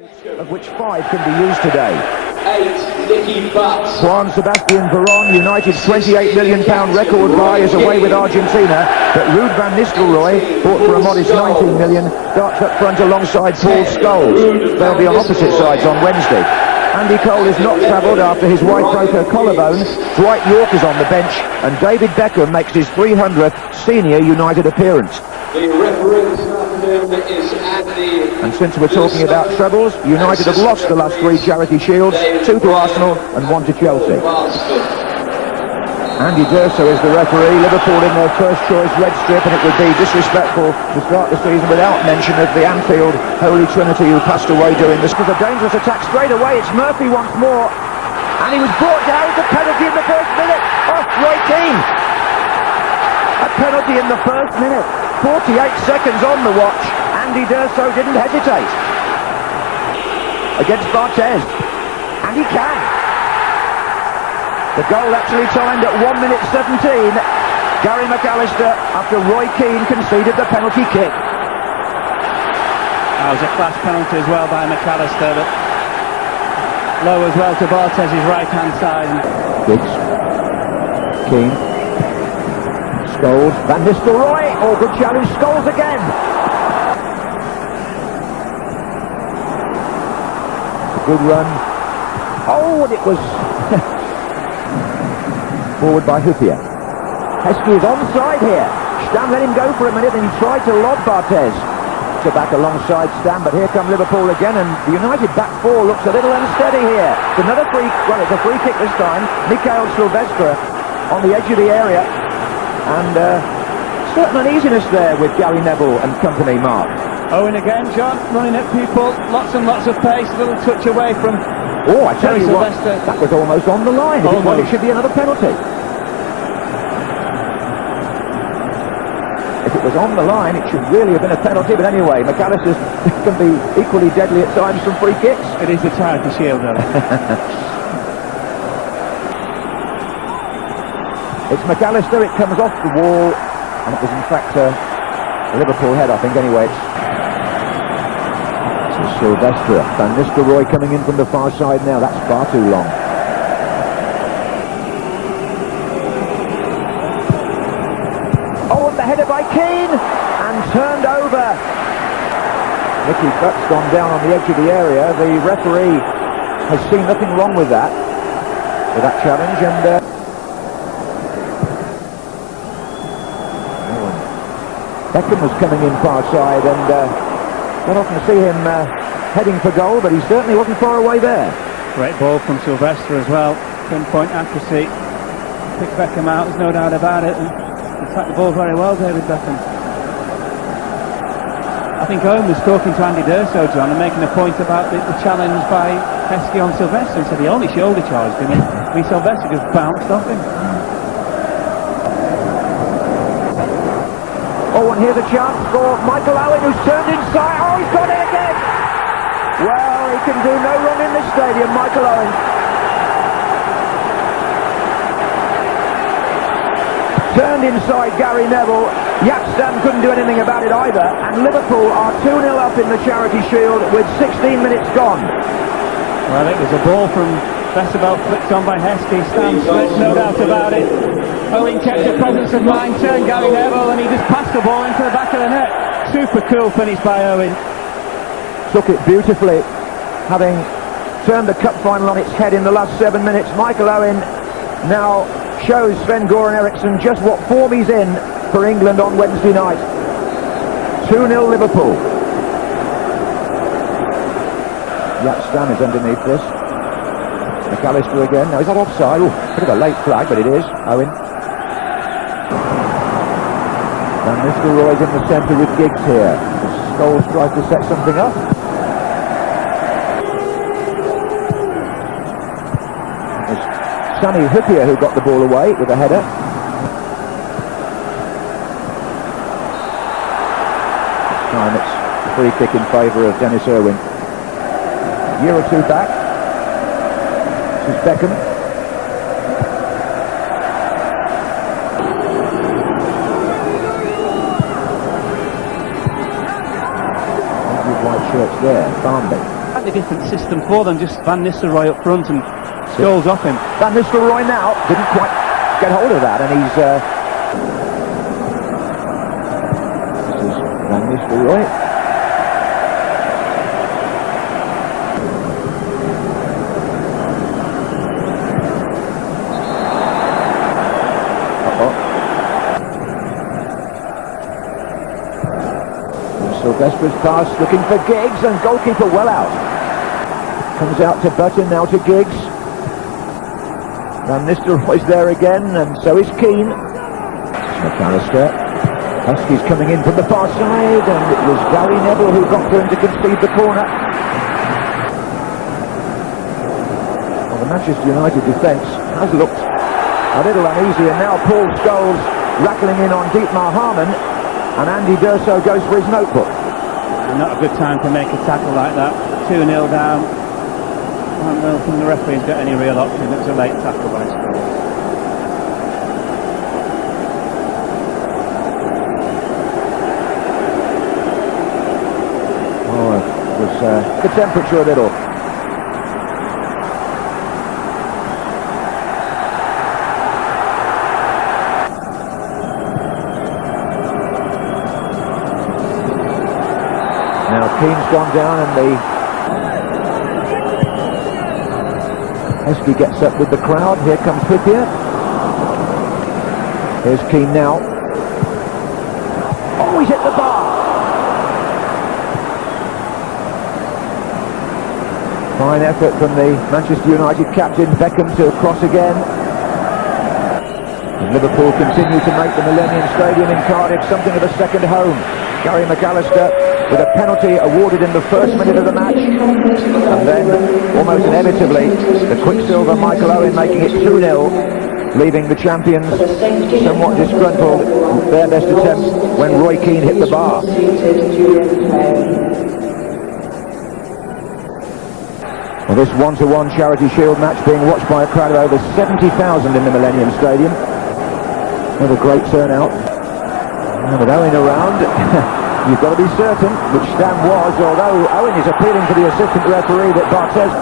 of which 5 can be used today. 8, Nicky Butt. Juan Sebastian Veron, United's £28 million record buy, is away with Argentina, but Ruud van Nistelrooy, bought for a modest £19 million, starts up front alongside Paul Scholes. They'll be on opposite sides on Wednesday. Andy Cole is not travelled after his wife broke her collarbone. Dwight Yorke is on the bench, and David Beckham makes his 300th senior United appearance. The referee this afternoon is Andy. And since we're talking about trebles, United have lost the last 3 charity shields, 2 to Arsenal and 1 to Chelsea. Andy D'Urso is the referee. Liverpool in their first choice red strip, and it would be disrespectful to start the season without mention of the Anfield Holy Trinity who passed away doing this. It was a dangerous attack straight away. It's Murphy once more, and he was brought down to penalty in the first minute off Roy Keane. A penalty in the first minute. 48 seconds on the watch. Andy D'Urso didn't hesitate against Barthez, and he can. The goal actually timed at 1 minute 17. Gary McAllister, after Roy Keane conceded the penalty kick. That was a class penalty as well by McAllister, but low as well to Bartez's right-hand side. Giggs, Keane, Scholes, Van Nistelrooy. Oh, good challenge, Scholes again. A good run. Oh, and it was forward by Huppier. Heskey is onside here. Stam let him go for a minute and he tried to lob Barthez. So back alongside Stam, but here come Liverpool again, and the United back 4 looks a little unsteady here. It's another free, well, it's a free kick this time. Mikael Silvestre on the edge of the area, and certain uneasiness there with Gary Neville and company, Mark. Owen again, John, running at people, lots and lots of pace, a little touch away from... Oh, I tell you what, Silvestre. that was almost on the line. If it was, it should be another penalty. If it was on the line, it should really have been a penalty, but anyway, McAllister can be equally deadly at times from free kicks. It is the charity shield, though. It's McAllister, it comes off the wall, and it was in fact a Liverpool head, I think, anyway. It's Silvestre. Van Nistelrooy coming in from the far side now, that's far too long. Oh, and the header by Keane, and turned over. Nicky Butt's gone down on the edge of the area. The referee has seen nothing wrong with that challenge, and... Beckham was coming in far side, and don't often see him heading for goal, but he certainly wasn't far away there. Great ball from Silvestre as well. Pinpoint accuracy. Picked Beckham out, there's no doubt about it. And attacked the ball very well, David Beckham. I think Owen was talking to Andy D'Urso, John, and making a point about the challenge by Heskey on Silvestre. He said he only shoulder charged him, and Silvestre just bounced off him. Oh, and here's a chance for Michael Owen, who's turned inside. Oh, he's got it again! Well, he can do no wrong in this stadium, Michael Owen. Turned inside Gary Neville. Jaap Stam couldn't do anything about it either. And Liverpool are 2-0 up in the Charity Shield with 16 minutes gone. Well, it was a ball from Vesterveld, flicked on by Heskey. Stam slipped, no doubt about it. Owen kept the presence of mind, turned Gary Neville, and he just passed the ball into the back of the net. Super cool finish by Owen. Took it beautifully, having turned the cup final on its head in the last 7 minutes. Michael Owen now shows Sven-Göran Eriksson just what form he's in for England on Wednesday night. 2-0 Liverpool. Jaap Stam is underneath this. McAllister again. Now, is that offside? Ooh, bit of a late flag, but it is. Owen. Van Nistelrooy's in the centre with Giggs here. Scholes tries to set something up. It's Sonny Huppier who got the ball away with a header. This time it's a free kick in favour of Dennis Irwin. A year or two back, this is Beckham. White shirts there, Barnby. slightly different system for them, just Van Nistelrooy up front and Scholes off him. Van Nistelrooy now didn't quite get hold of that, and he's this is Van Nistelrooy. Sylvester's pass looking for Giggs, and goalkeeper well out. Comes out to Button, now to Giggs. Van Nistelrooy's there again, and so is Keane. McAllister. Husky's coming in from the far side, and it was Gary Neville who got for him to concede the corner. Well, the Manchester United defence has looked a little uneasy, and now Paul Scholes rattling in on Dietmar Hamann, and Andy D'Urso goes for his notebook. Not a good time to make a tackle like that. 2-0 down. I don't think the referee's got any real option. It was a late tackle by Scholes. Oh, it was the temperature a little. Now Keane's gone down, and Heskey gets up with the crowd. Here comes Trippier. Here's Keane now. Oh, he's hit the bar! Fine effort from the Manchester United captain, Beckham, to cross again. And Liverpool continue to make the Millennium Stadium in Cardiff something of a second home. Gary McAllister with a penalty awarded in the first minute of the match, and then almost inevitably the Quicksilver Michael Owen making it 2-0, leaving the champions somewhat disgruntled with their best attempt when Roy Keane hit the bar. Well, this 1-1 Charity Shield match being watched by a crowd of over 70,000 in the Millennium Stadium. What a great turnout. And with Owen around, you've got to be certain which Stan was, although Owen is appealing to the assistant referee that Barthez.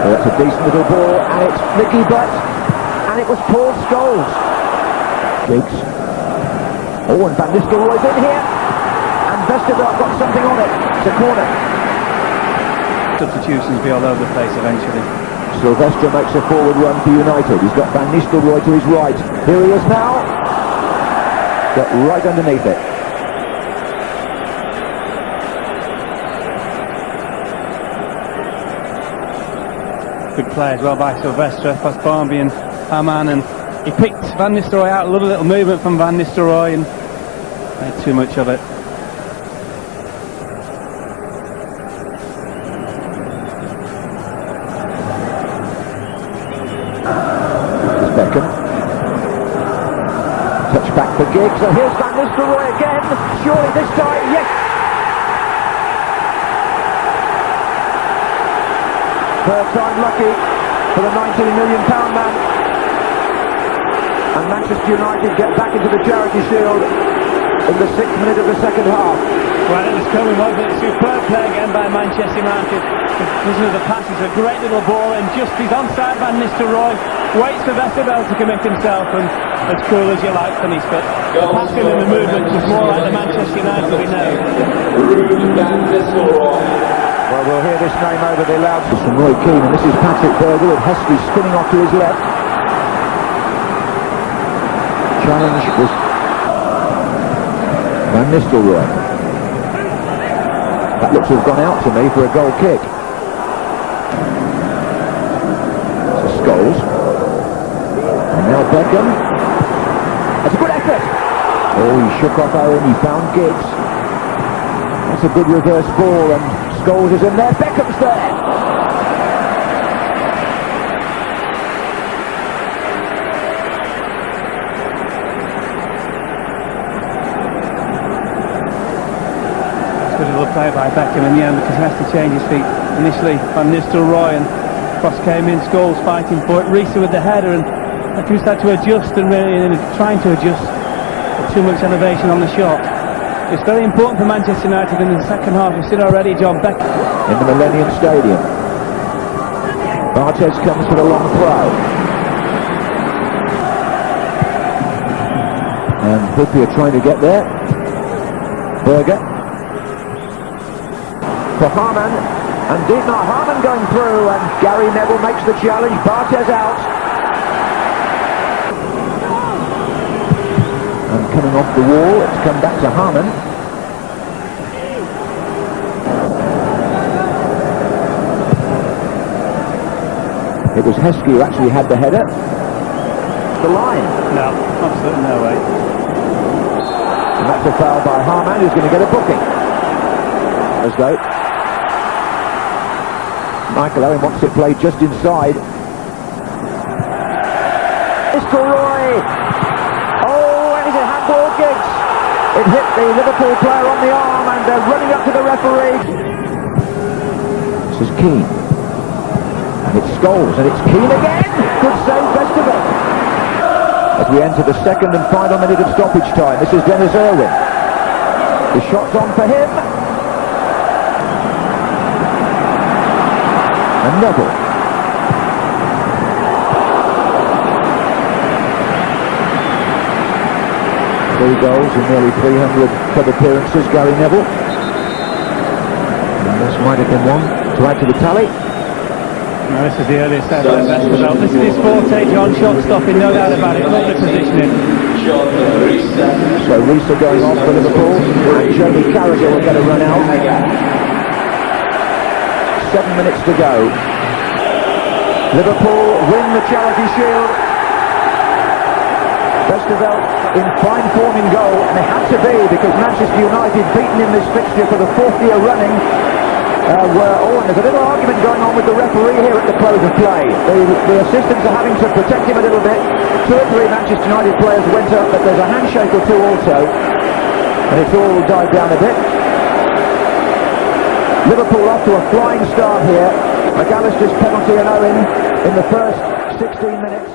Well, that's a decent little ball, and it's Nicky Butt, and it was Paul Scholes. Giggs. Oh, and Van Nistelrooy's in here, and Vestergaard got something on it. It's a corner. Substitutions be all over the place eventually. Sylvester makes a forward run for United. He's got Van Nistelrooy to his right. Here he is now. Got right underneath it. Good play as well by Sylvester, past Barnby and Hamann, and he picked Van Nistelrooy out. A little movement from Van Nistelrooy and made too much of it. It's Beckham. Touch back for Giggs, and here's Van Nistelrooy again. Surely this time, yes! Third time lucky for the £19 million man. And Manchester United get back into the Charity Shield in the 6th minute of the second half. Well, it was coming, wasn't it? Superb play again by Manchester United. This is the pass, it's a great little ball, and just he's onside Van Nistelrooy, waits for Vestergaard to commit himself, and as cool as you like, finish, but the passing and the movement was more like the Manchester United we know. Well, we'll hear this name over the loudspeakers from Roy Keane, and this is Patrick Berger with Heskey spinning off to his left. Challenge was Van Nistelrooy. That looks to have gone out to me for a goal kick. So Scholes. And now Beckham. That's a good effort. Oh, he shook off Owen, he found Giggs. That's a good reverse ball, and Scholes is in there, Beckham's there. Good little play by Beckham in the end, because he has to change his feet. Initially Van Nistelrooy, and cross came in, Scholes fighting for it, Reese with the header, and I just had to adjust and really trying to adjust, but too much elevation on the shot. It's very important for Manchester United in the second half. We've seen already John Beck in the Millennium Stadium. Bartes comes for the long throw. And Hooper trying to get there. Berger. For Harman. And Dietmar Harman going through, and Gary Neville makes the challenge. Bartes out. And coming off the wall, it's come back to Harman. It was Heskey who actually had the header. The line. No, absolutely no way. And that's a foul by Harman, who's going to get a booking. As though Michael Owen wants it played just inside. It's for Roy. Oh, and it's a handball, Giggs. It hit the Liverpool player on the arm, and they're running up to the referee. This is Keane. And it's Scholes, and it's Keane again. Good save, Vestergaard. As we enter the second and final minute of stoppage time, this is Dennis Irwin. The shot's on for him. And Neville. 3 goals in nearly 300 club appearances, Gary Neville. And this might have been one to add to the tally. No, this is the earliest ever at Vestergaard. This is his forte, John, shot stopping, no doubt about it. Lovely positioning. So Risa going off for Liverpool, and Jamie Carragher will get a run out. 7 minutes to go. Liverpool win the Charity Shield. Vestergaard in fine form in goal, and it had to be because Manchester United, beaten in this fixture for the 4th year running, and there's a little argument going on with the referee here at the close of play. The assistants are having to protect him a little bit. 2 or 3 Manchester United players went up, but there's a handshake or two also, and it's all died down a bit. Liverpool off to a flying start here. McAllister's penalty and Owen in the first 16 minutes.